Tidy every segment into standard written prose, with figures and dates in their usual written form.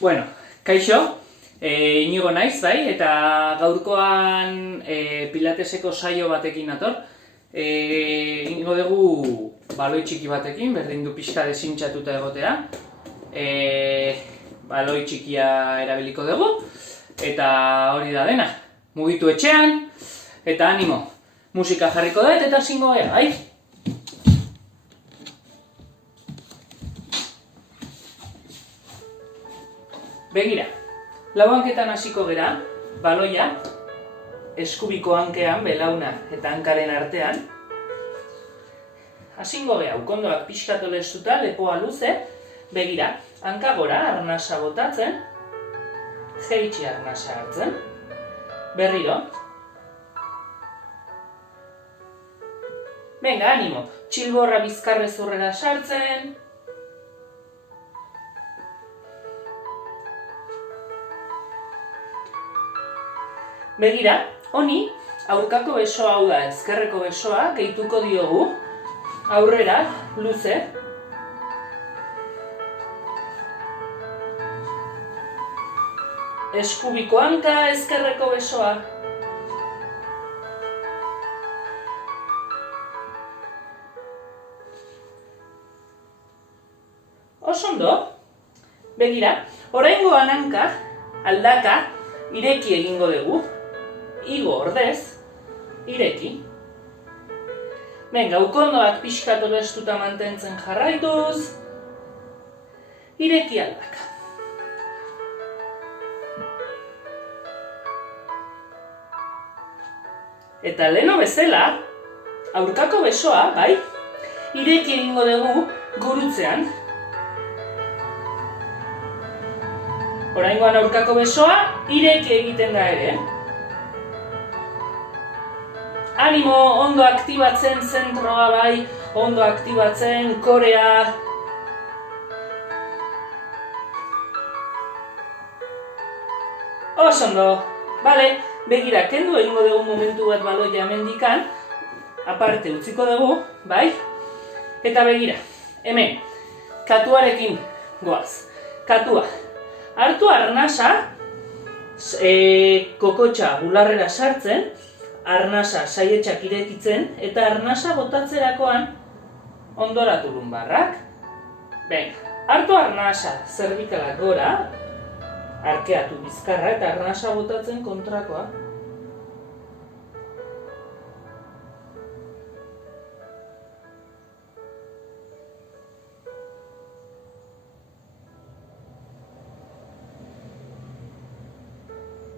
Bueno, kaixo, Inigo naiz, bai, eta gaurkoan pilateseko saio batekin nator. Ingo dugu baloi txiki batekin, berdin du pixka desintxatuta egotea. Baloi txikia erabiliko dugu, eta hori da dena. Mugitu etxean, eta animo. Musika jarriko dut eta zingo gara, bai? Begira, lau hanketan hasiko gera, baloia, eskubiko hankean, belauna eta hankaren artean. Hasingo gea, ukondoak pixkatu lestuta, lepoa luze, begira, hanka gora, arnasa botatzen, jeitsi arnasa hartzen, berriro. Venga, animo, txilborra bizkarrezurrera sartzen, begira, honi, aurkako besoa hau da, ezkerreko besoa, gehituko diogu, aurrera, luze. Eskubiko hanka, ezkerreko besoa. Osondo, begira, oraingoan hanka, aldaka, ireki egingo dugu. Igo ordez, ireki. Venga, ukondoak pixkatu bestuta mantentzen jarraituz. Ireki aldaka. Eta leheno bezala, aurkako besoa, bai, ireki egingo dugu gurutzean. Oraingoan aurkako besoa, ireki egiten da ere. Animo, ondo aktibatzen zentroa bai, ondo aktibatzen korea. Osondo, bale, begira, kendu egingo dugu momentu bat baloia hemendikan, aparte utziko dugu, bai? Eta begira, hemen, katuarekin goaz. Katua, hartu arnasa, kokotxa bularrera sartzen, arnasa saietxak irekitzen, eta arnasa botatzerakoan ondoratu lunbarrak. Venga, hartu arnasa zerbikalak gora, arkeatu bizkarra eta arnasa botatzen kontrakoa.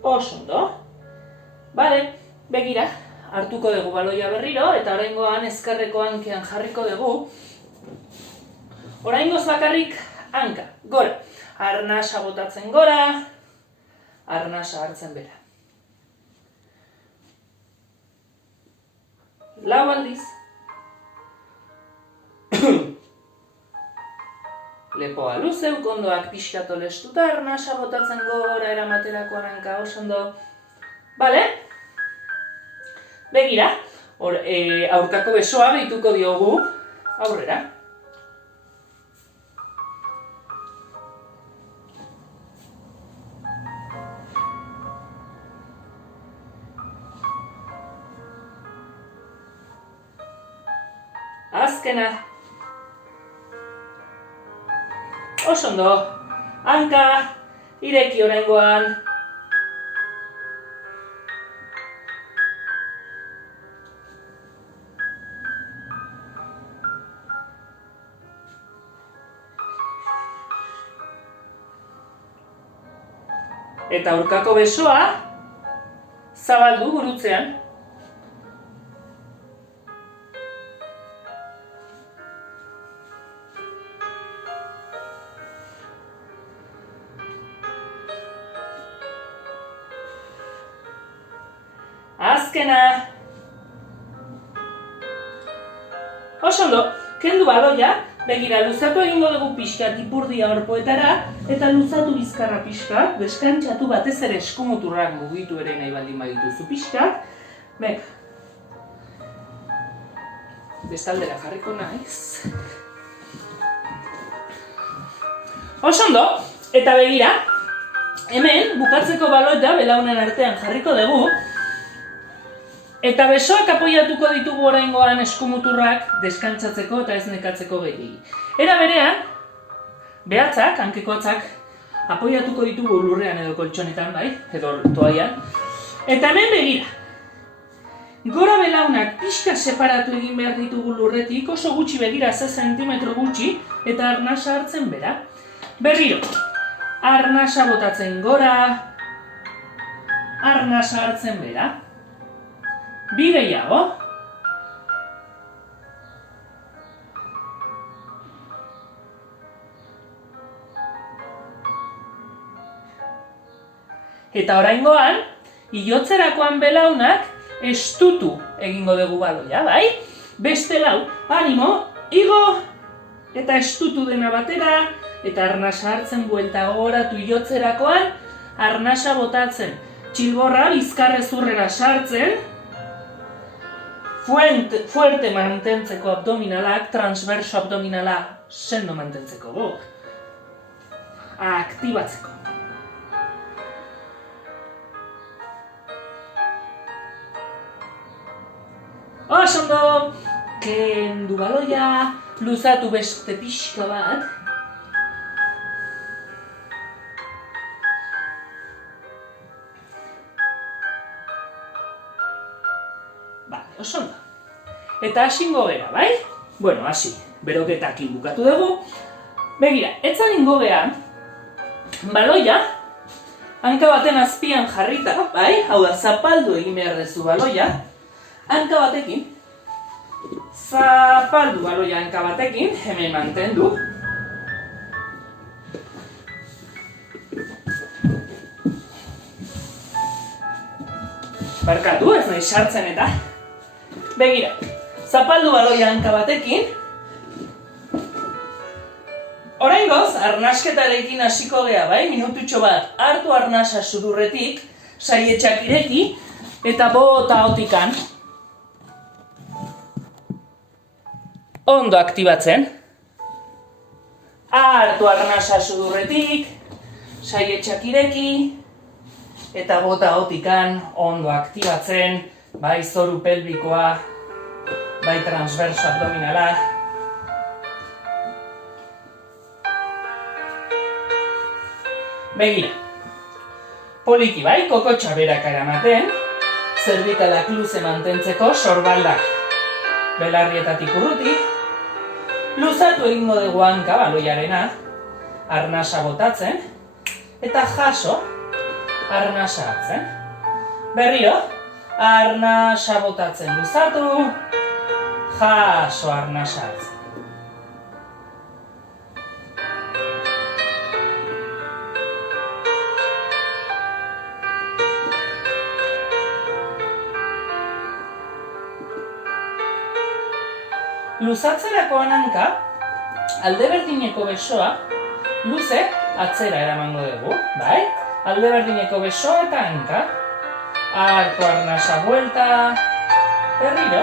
Osondo. Bale. Begira, hartuko dugu baloia berriro, eta oraingoan ezkerreko hankean jarriko dugu. Oraingoz bakarrik hanka, gora. Arnasa botatzen gora, arnasa hartzen bera. Lau aldiz. Lepoa luze, ukondoak pixkatu lestuta, arnasa botatzen gora eramaterakoan hanka, osondo. Bale? Begira, aurkako besoa behituko diogu aurrera. Azkena. Osondo, hanka, ireki oraingoan. Eta aurkako besoa zabaldu gurutzean. Azkena. Osondo, kendu baloia, begira, luzatu egingo dugu pixkat ipurdia orpoetara, eta luzatu bizkarra pixkat, deskantxatu batez ere eskumuturrak mugitu ere nahi baldin badituzu pixkat. Bek, bestaldera jarriko naiz. Osondo, eta begira, Hemen, bukatzeko baloia belaunen artean jarriko dugu, eta besoak apoiatuko ditugu oraingoan eskumuturrak deskantzatzeko eta ez nekatzeko gehiegi. Era berean, behatzak, hankekoatzak, apoiatuko ditugu lurrean edo koltsonetan, bai, edo toaian. Eta hemen begira. Gora belaunak pixka separatu egin behar ditugu lurretik, oso gutxi begira 6 zentimetro gutxi, eta arnasa hartzen bera. Berriro, arnasa botatzen gora, arnasa hartzen bera. Bi gehiago. Eta oraingoan, ilotzerakoan belaunak estutu egingo dugu baloia, bai? Beste lau, animo, igo, eta estutu dena batera, eta arnasa hartzen buelta gogoratu ilotzerakoan, arnasa botatzen. Txilborra bizkarrezurrera sartzen, fuerte mantentzeko abdominalak, transverso abdominala sendo mantentzeko, aktibatzeko. Osondo, kendu baloia, luzatu beste pixka bat. Bale, osondo. Eta hasingo gera, bai? Bueno, hasi, beroketakin bukatu dugu. Begira, etzan ingo gehan, baloia, hanka baten azpian jarrita, bai? Hau da, zapaldu egin behar dezu baloia. Hanka batekin, zapaldu baloia hanka batekin, hemen mantendu. Barkatu, ez nahi sartzen eta. Begira, zapaldu baloia hanka batekin. Oraingoz, arnasketarekin hasiko gea, bai? Minututxo bat hartu arnasa sudurretik, saietxak ireki, eta bota otikan. Ondo aktibatzen. Hartu arnasa sudurretik, saietxak ireki, eta bota otikan ondo aktibatzen, bai zoru pelbikoa, bai transverso abdominala. Begira, poliki bai, kokotxa beraka eramaten, zerbikalak luze mantentzeko sorbaldak belarrietatik urruti, luzatu egingo dugu hanka baloiarena, arnasa botatzen, eta jaso, arnasa hartzen. Berriro, arnasa botatzen luzatu, jaso arnasa hartzen. Luzatzerakoan hanka, alde berdineko besoa, luze atzera eramango dugu, bai? Alde berdineko besoa eta hanka, hartu arnasa buelta, berriro.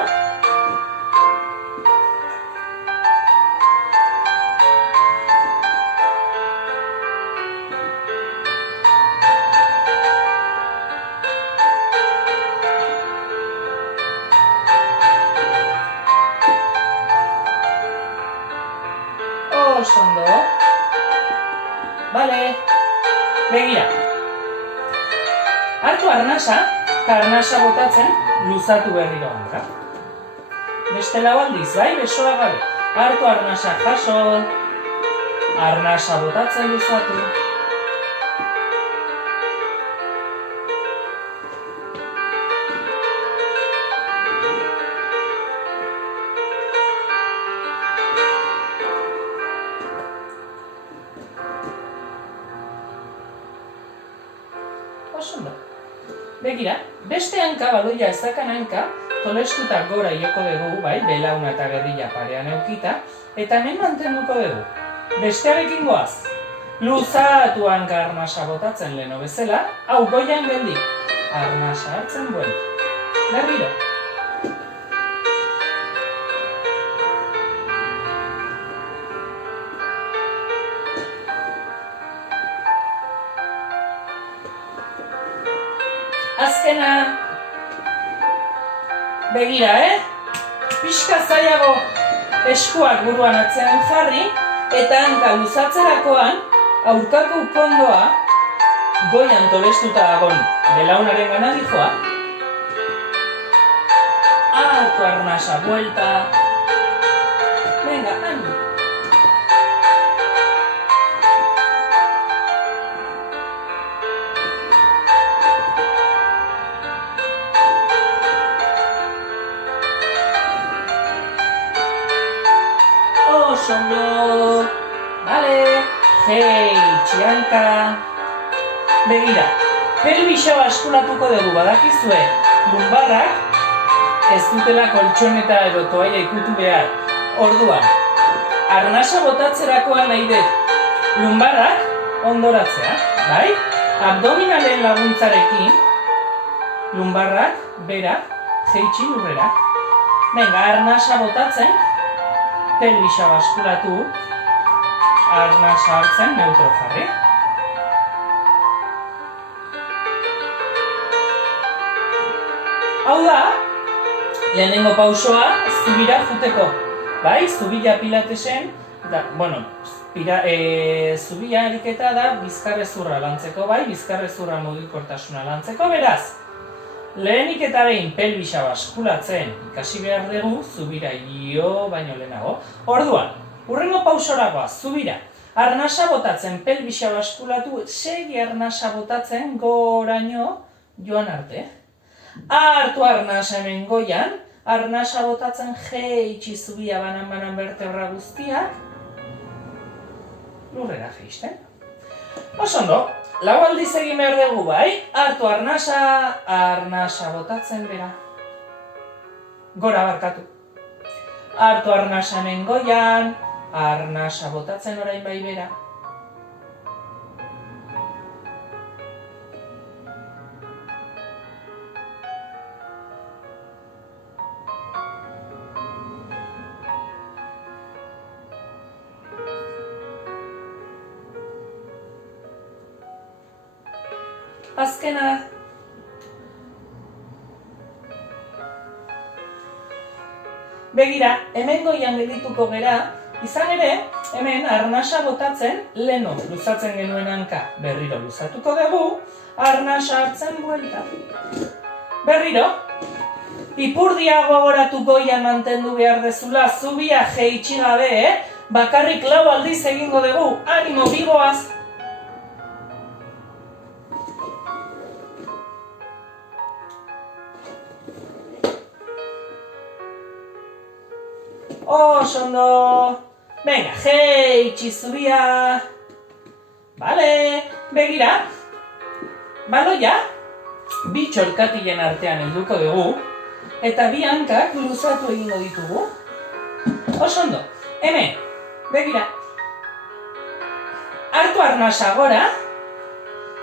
Osondo. Bale. Begira. Hartu arnasa, eta arnasa botatzen, luzatu berriro hanka. Beste lau aldiz, bai, besoa gabe. Hartu arnasa jaso, arnasa botatzen luzatu. Osondo. Begira, beste hanka, baloia ezakan hanka, tolestuta gora ioko dugu, bai, belauna eta gerrilla parean eukita, eta hemen mantenduko dugu. Bestearekin goaz. Luzatu hanka arnasa botatzen leheno bezala, hau goian geldi. Arnasa hartzen buelta. Berriro. Azkena. Begira, Pixka zailago eskuak buruan atzean jarri, eta hanka luzatzerakoan aurkako ukondoa goian tolestuta dagoen belaunaren gana dijoa. Hartu arnasa, buelta. Venga, ánimo. Ondo. Vale. Jaitsi hanka. Begira, pelbisa baskulatuko dugu, badakizue, lumbarrak ez dutela koltxoneta edo toaia ikutu behar. Orduan, arnasa botatzerakoan nahi dut lumbarrak ondoratzea, bai? Abdominalen laguntzarekin, lumbarrak, bera, jaitsi lurrera. Venga, arnasa botatzen, pelbisa baskulatu, arnasa hartzen, neutro jarri. Hau da, lehenengo pausoa zubira juteko. Bai, zubila pilatesen, zubila ariketa da bizkarrezurra lantzeko, bai, bizkarrezurra mugikortasuna lantzeko, beraz. Lehenik eta behin pelbisa baskulatzen ikasi behar dugu, zubira jo baino lehenago. Orduan, hurrengo pausoragoa, zubira. Arnasa botatzen, pelbisa baskulatu, segi arnasa botatzen, goraino joan arte. Hartu arnasa hemen goian, arnasa botatzen jaitsi zubia banan vertebra guztiak, lurrera jaisten. Osondo, lau aldiz egin behar dugu bai, hartu arnasa botatzen bera. Gora barkatu. Hartu arnasa hemen goian, arnasa botatzen orain bai bera. Azkena. Begira, hemen goian geldituko gera, izan ere, hemen arnasa botatzen leno luzatzen genuen hanka berriro luzatuko dugu, arnasa hartzen buelta. Berriro, ipurdia gogoratu goian mantendu behar dezula, zubia jaitsi gabe, bakarrik lau aldiz egingo dugu, animo bigoaz. Ondo. Venga, jaitsi zubia. Vale, begira. Baloia, bi txorkatilen artean helduko dugu, eta bi hankak luzatu egingo ditugu. Ondo, hemen, begira. Hartu arnasa gora,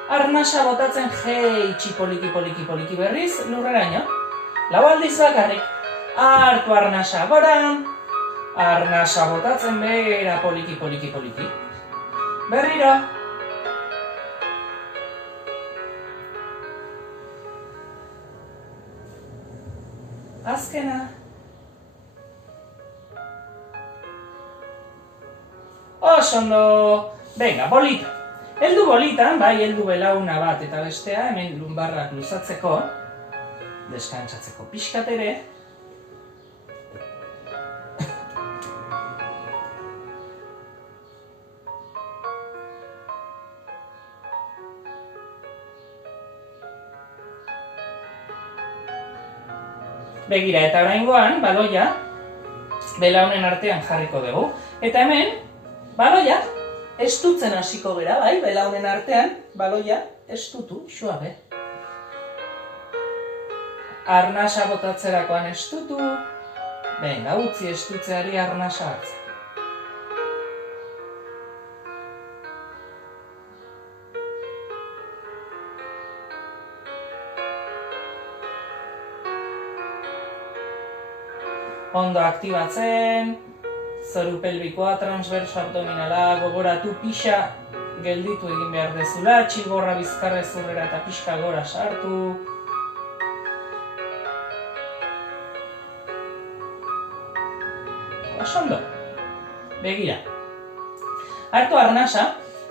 arnasa botatzen jaitsi poliki berriz, lurreraino. Lau aldiz bakarrik. Hartu arnasa gora, arnasa botatzen bera poliki. Berriro. Azkena. Ondo. Venga, bolita. Heldu bolitan, bai, heldu belauna bat eta bestea, hemen lumbarrak luzatzeko, deskantsatzeko pixkat ere. Begira, eta oraingoan, baloia, belaunen artean jarriko dugu. Eta hemen, baloia, estutzen hasiko gera, bai, belaunen artean, baloia, estutu, suabe. Arnasa botatzerakoan estutu, venga, utzi estutzeari arnasa hartzen. Ondo aktibatzen, zoru pelbikoa, transverso abdominala, gogoratu pixa gelditu egin behar dezula, txilborra bizkarrezurrera eta pixka gora sartu. Osondo. Begira. Hartu arnasa,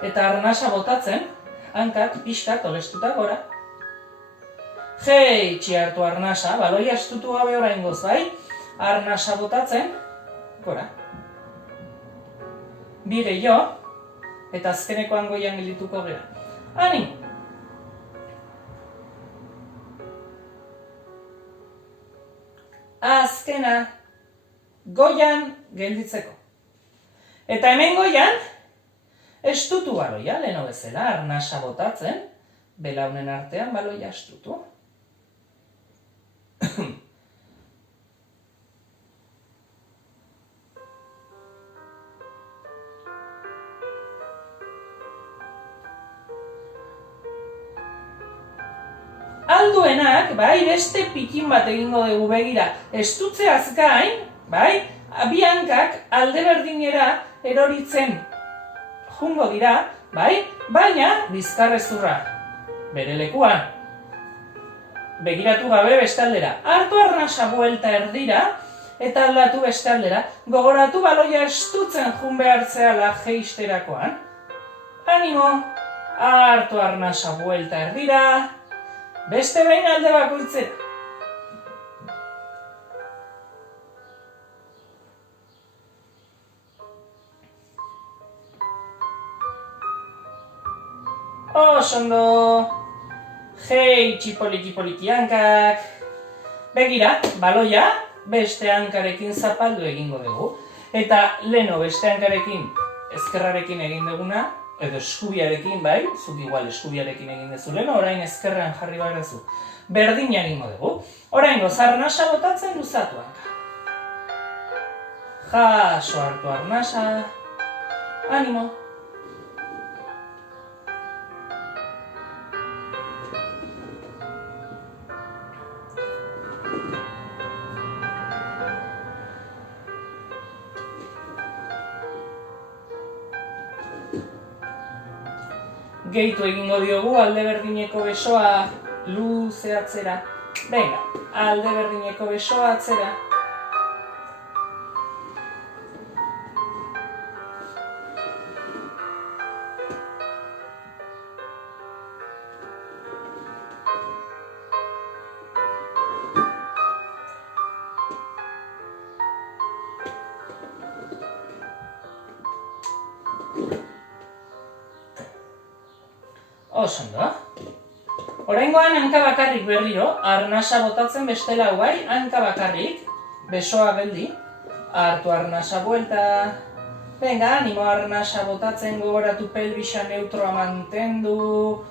eta arnasa botatzen, hankak pixkat olestuta gora. Jeitxi hartu arnasa, baloia estutu gabe oraingoz, bai? Arnasa botatzen, gora. Bi gehiago, eta azkenekoan goian geldituko gera. Ani! Azkena, goian gelditzeko. Eta hemen goian, estutu baloia, leheno bezala, arnasa botatzen, belaunen artean baloia estutu. Alduenak, bai, beste pikin bat egingo dugu begira. Estutzeaz gain, bai, bi hankak alde berdinera eroritzen jungo dira, bai, baina bizkarrezurra bere lekuan. Begiratu gabe beste aldera. Hartu arnasa buelta erdira eta aldatu beste aldera. Gogoratu baloia estutzen jun behar zehala jeisterakoan. Animo! Hartu arnasa buelta erdira. Beste behin alde bakoitzera. Osondo. Jeitxi poliki hankak. Begira, baloia beste hankarekin zapaldu egingo dugu. Eta leno beste hankarekin ezkerrarekin egin duguna, edo eskubiarekin, bai, zuk igual eskubiarekin egin dezu leno, orain ezkerrean jarri barezu. Berdina egingo dugu. Orain arnasa botatzen luzatu hanka. Jaso hartu arnasa. Animo. Gehitu egingo diogu alde berdineko besoa luze atzera. Venga, alde berdineko besoa atzera. Osondo. Oraingoan hanka bakarrik berriro, arnasa botatzen bestela bai, hanka bakarrik, besoa geldi, hartu arnasa buelta. Venga, animo arnasa botatzen, gogoratu pelbisa neutroa mantendu.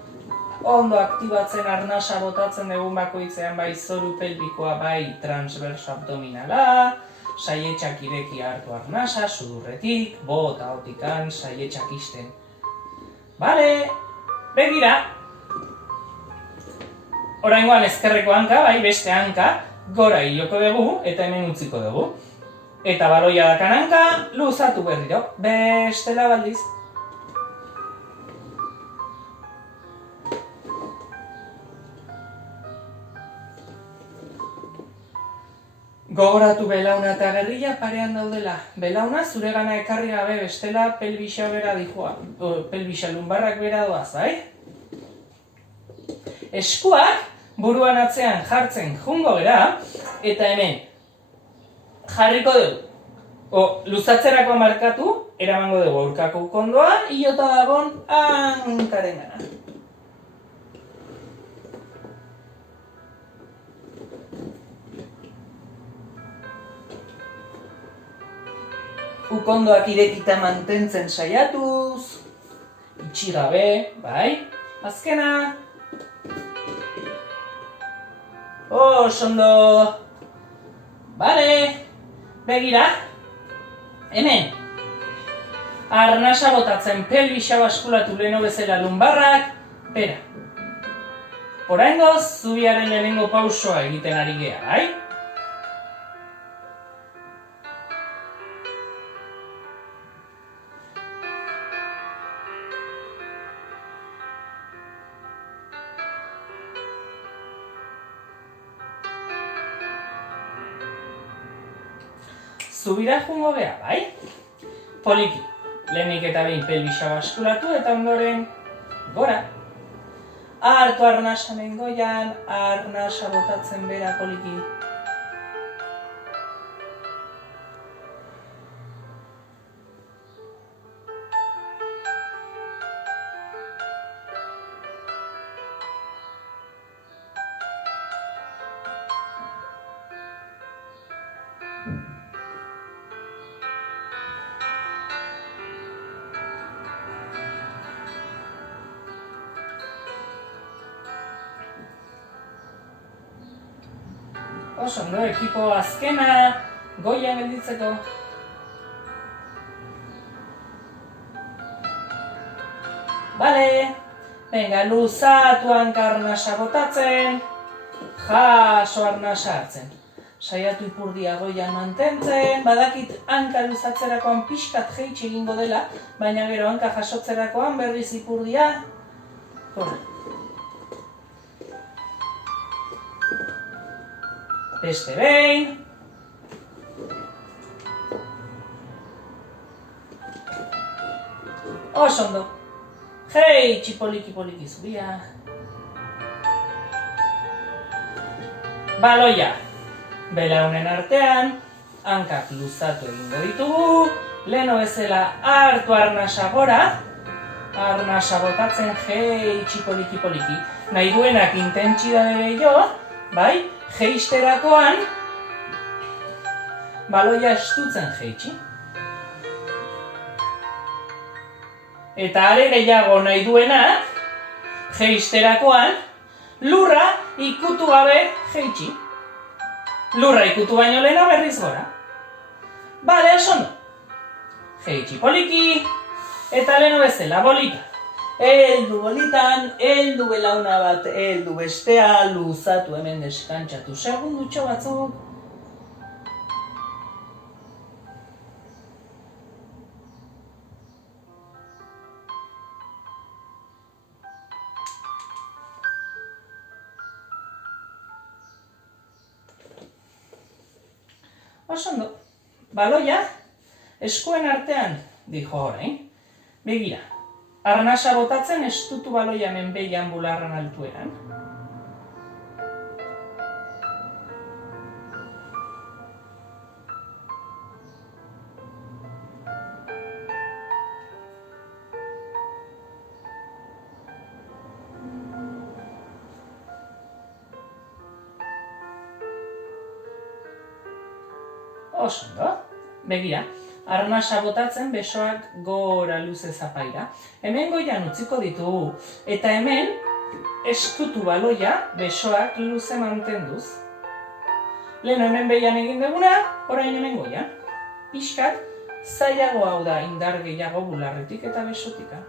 Ondo aktibatzen arnasa botatzen egun bakoitzean bai zoru pelbikoa bai transverso abdominala. Saietxak ireki hartu arnasa, sudurretik, bota otikan, saietxak isten. Bale! Begira! Oraingoan ezkerreko hanka, bai beste hanka, gora hiloko dugu eta hemen utziko dugu. Eta baloia dakan hanka, luzatu berriro, bestela baldiz. Gogoratu belauna eta gerrilla parean daudela. Belauna zuregana ekarri gabe bestela pelbisa bera dijoa. Pelbisa lumbarrak bera doaz, bai? Eskuak buruan atzean jartzen jungo gera, eta hemen jarriko dugu. Luzatzerako markatu, eramango dugu aurkako ukondoa, hilota dagon hankaren gana. Ukondoak irekita mantentzen saiatuz, itxi gabe, bai? Azkena. Osondo. Bale. Begira. Hemen. Arnasa botatzen pelbisa baskulatu leheno bezala lumbarrak, bera. Oraingoz, zubiaren lehenengo pausoa egiten ari gea, bai? zubira joango gea, bai? Poliki, lehenik eta behin pelbisa baskulatu eta ondoren gora. Hartu arnasa mengoian, arnasa botatzen bera poliki. Oso ondo, ekipo azkena, goian gelditzeko. Bale, venga, luzatu hanka arnasa botatzen, jaso arnasa hartzen. Saiatu ipurdia goian mantentzen, badakit hanka luzatzerakoan pixkat jeitsi egingo dela, baina gero hanka jasotzerakoan berriz ipurdia. Gora. Beste behin. Oso ondo. Jeitsi poliki zubia. Baloia. Belaunen artean, hankak luzatu egingo ditugu. Leheno bezala hartu arnasa gora. Arnasa botatzen jeitsi poliki. Nahi duenak intentsitate gehiago, bai? Jeisterakoan, baloia estutzen jeitsi. Eta are gehiago nahi duenak, jeisterakoan, lurra ikutu gabe jeitsi. Lurra ikutu baino lehena berriz gora. Bale, oso ondo. Jeitsi poliki, eta leheno bezala bolita. Heldu bolitan, heldu belauna bat, heldu bestea, luzatu hemen deskantsatu segundutxo batzuk. Oso ondo, baloia eskuen artean dijo orain. Begira. Arnasa botatzen estutu baloia hemen behian bularran altueran. Oso ondo, begira. Arnasa botatzen besoak gora luze zapaira. Hemen goian utziko ditugu. Eta hemen estutu baloia besoak luze mantenduz. Lehen hemen behian egin duguna, orain hemen goian. Pixkat zailago hau da indar gehiago bularretik eta besotika.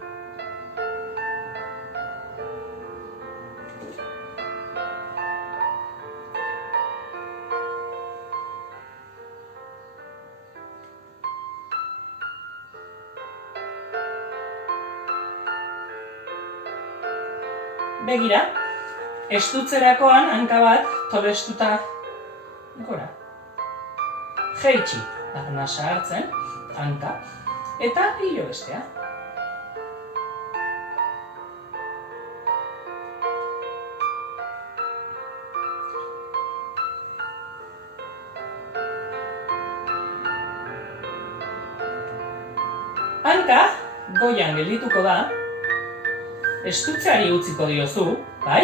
Begira, estutzerakoan hanka bat tobestuta gora. Jeitsi, arnasa hartzen, hanka, eta hilo bestea. Hanka goian geldituko da, estutzeari utziko diozu, bai?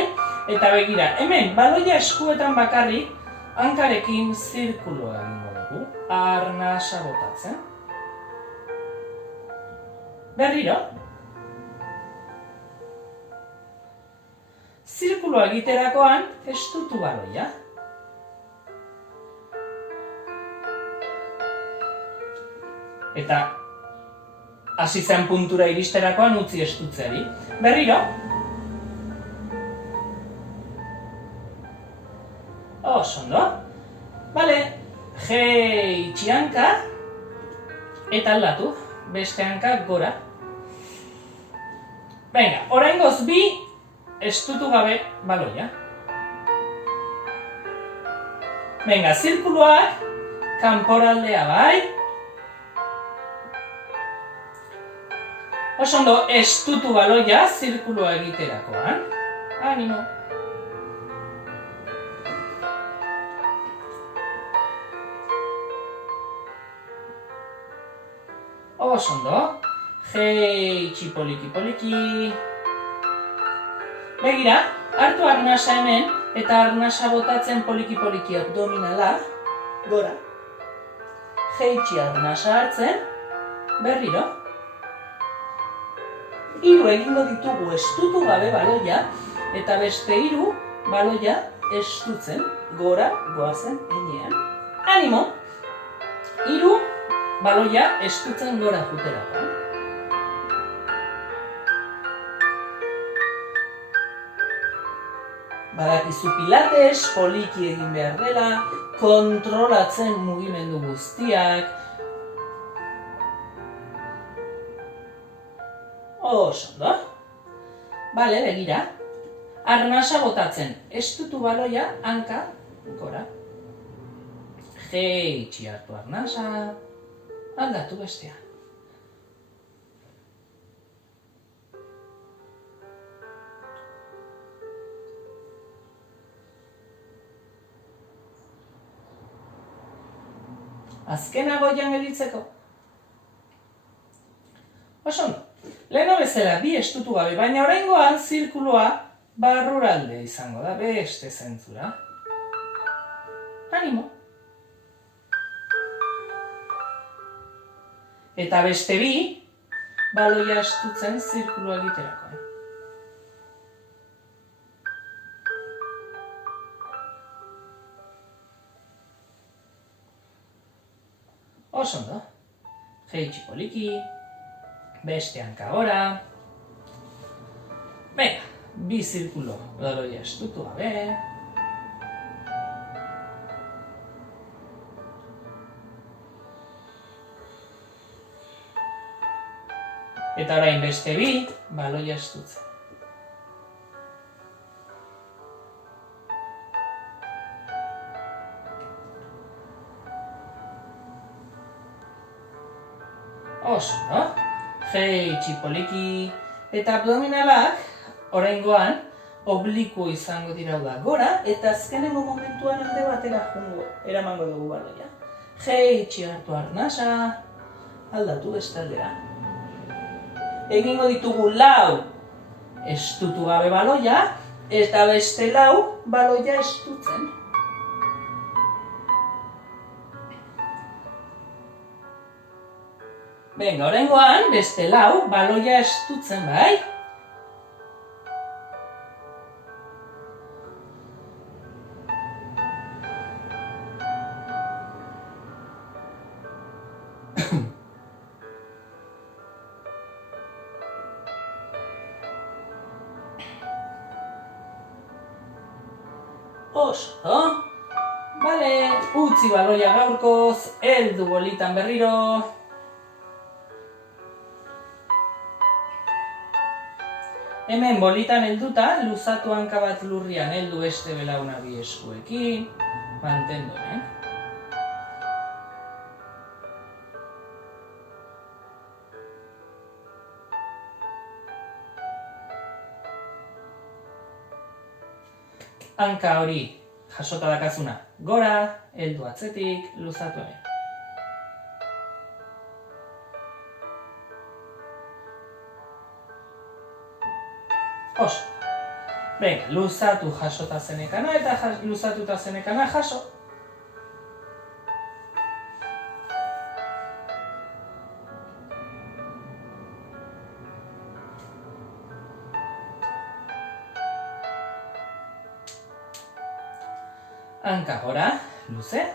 Eta begira, hemen baloia eskuetan bakarrik hankarekin zirkuloa egingo dugu, arnasa botatzen. Berriro. Zirkuloa egiterakoan estutu baloia. Eta hasi zen puntura iristerakoan utzi estutzeari. Berriro. Oso ondo. Bale, jeitsi hanka eta aldatu, beste hanka gora. Venga, oraingoz bi estutu gabe baloia. Venga, zirkuloak kanporaldea, bai? Oso ondo, estutu baloia zirkuloa egiterakoan. Animo. Oso ondo. Jeitsi poliki. Begira, hartu arnasa hemen, eta arnasa botatzen poliki abdominala, gora. Jeitsi arnasa hartzen, berriro. Hiru egingo ditugu estutu gabe baloia, eta beste hiru baloia estutzen, gora goazen heinean. Animo! Hiru baloia estutzen gora juterakoan. Badakizu pilates, poliki egin behar dela, kontrolatzen mugimendu guztiak. Oso ondo. Bale, begira. Arnasa botatzen, estutu baloia, hanka, gora. Jeitsi hartu arnasa, aldatu bestea. Azkena goian gelditzeko. Oso ondo. Leheno bezala bi estutu gabe, baina oraingoan zirkuloa barruralde izango da, beste zentzura. Animo. Eta beste bi, baloia estutzen zirkuloa egiterakoan. Oso ondo. Jeitsi poliki. Beste hanka gora. Venga, bi zirkulo baloia estutu gabe. Eta orain beste bi baloia estutzen. Oso, no? Jeitsi poliki. Eta abdominalak, oraingoan, oblikuo izango dira da gora, eta azkenengo momentuan alde batera eramango dugu baloia. Jeitsi hartu arnasa, aldatu bestaldera. Egingo ditugu 4 estutu gabe baloia, eta beste 4 baloia estutzen. Venga, oraingoan, beste 4 baloia estutzen, bai? Oso, bale, utzi baloia gaurkoz, heldu bolitan berriro. Hemen bolitan helduta, luzatu hanka bat lurrian heldu beste belauna bi eskuekin, mantendu hemen. Hanka hori jasota dakazuna gora, heldu atzetik, luzatu hemen. Oso. Venga, luzatu jasota zenekana eta luzatuta zenekana jaso. Hanka gora, luze.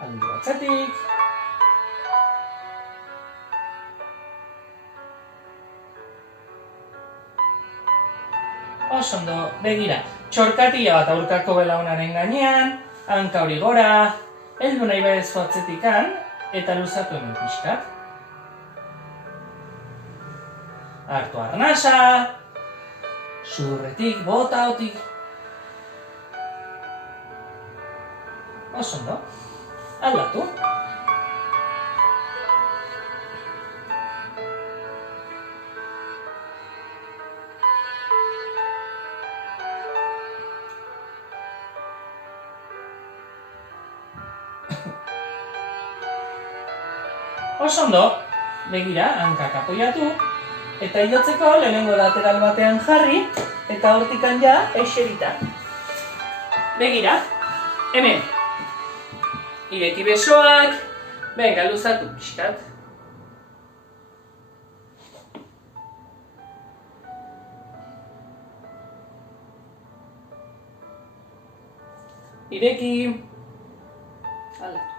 Aldu atzetik. Oso ondo, begira, txorkatila bat aurkako belaunaren gainean, hanka hori gora, heldu nahi badezu atzetikan, eta luzatu hemen pixkat. Hartu arnasa, sudurretik, bota hotik. Oso ondo. aldatu. Oso ondo, begira, hankak apoiatu, eta hilotzeko lehenengo lateral batean jarri, eta hortikan ja eserita. Begira, hemen, ireki besoak, benga, luzatu pixkat. Ireki, aldatu.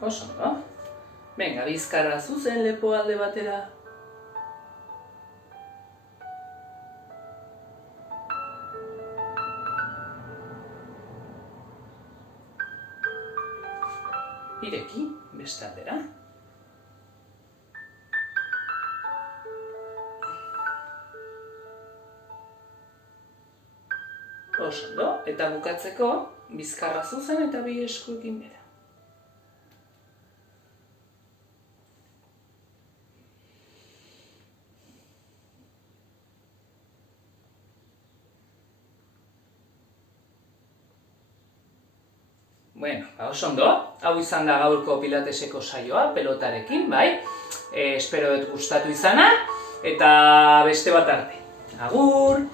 Oso ondo. Benga, bizkarra zuzen lepo alde batera. Ireki, beste aldera. Oso ondo, eta bukatzeko, bizkarra zuzen eta bi eskuekin bera. Bueno, oso ondo, hau izan da gaurko pilateseko saioa, pelotarekin, bai? Espero dut gustatu izana, eta beste bat arte. Agur!